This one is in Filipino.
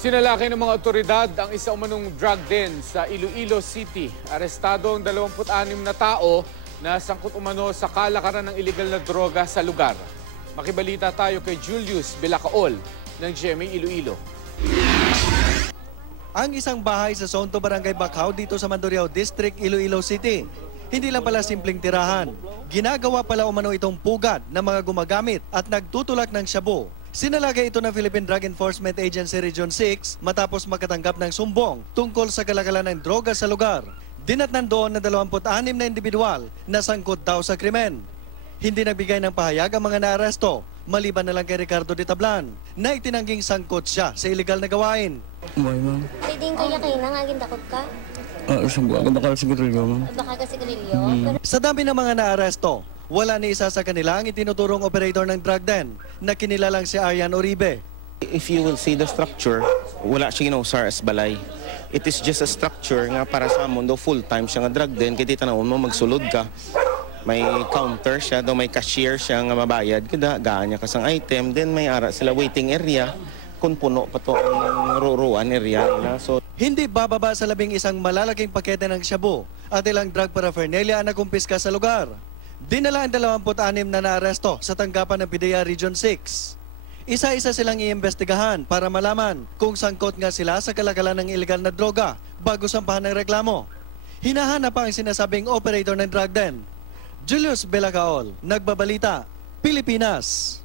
Sinalaki ng mga otoridad ang isa umanong drug den sa Iloilo City. Arestado ang 26 na tao na sangkot umano sa kalakaran ng iligal na droga sa lugar. Makibalita tayo kay Julius Bilacaol ng GMA Iloilo. Ang isang bahay sa Sonto, Barangay Bacau dito sa Mandurriao District, Iloilo City. Hindi lang pala simpleng tirahan. Ginagawa pala umano itong pugad ng mga gumagamit at nagtutulak ng shabu. Sinalagay ito ng Philippine Drug Enforcement Agency Region 6 matapos makatanggap ng sumbong tungkol sa kalakalan ng droga sa lugar. Dinatnan doon na 26 na individual na sangkot daw sa krimen. Hindi nagbigay ng pahayag ang mga naaresto, maliban na lang kay Ricardo de Tablan na itinangging sangkot siya sa iligal na gawain. Ma'am. Pwede kaya kayo nang aging dakot ka? Baka sigarilyo, ma'am. Baka ka sigarilyo? Sa dami ng mga naaresto, wala ni isa sa kanila ang itinuturong operator ng drug den na kinilalang si Arian Uribe. If you will see the structure, wala siya ginausar as balay. It is just a structure nga para sa mundo full-time siya nga drug den. Kaya titanawin mo magsulod ka. May counter siya, may cashier siya nga mabayad. Kada gaan niya kasang item. Then may ara sila waiting area kung puno pa to ang ruruan area. So, hindi bababa sa 11 malalaking pakete ng shabu at ilang drug paraphernalia na kumpiska sa lugar. Dinala ang 26 na naaresto sa tanggapan ng PDEA Region 6. Isa-isa silang iimbestigahan para malaman kung sangkot nga sila sa kalakalan ng iligal na droga bago sampahan ng reklamo. Hinahanap pa ang sinasabing operator ng drug den. Julius Bilacaol, Nagbabalita, Pilipinas.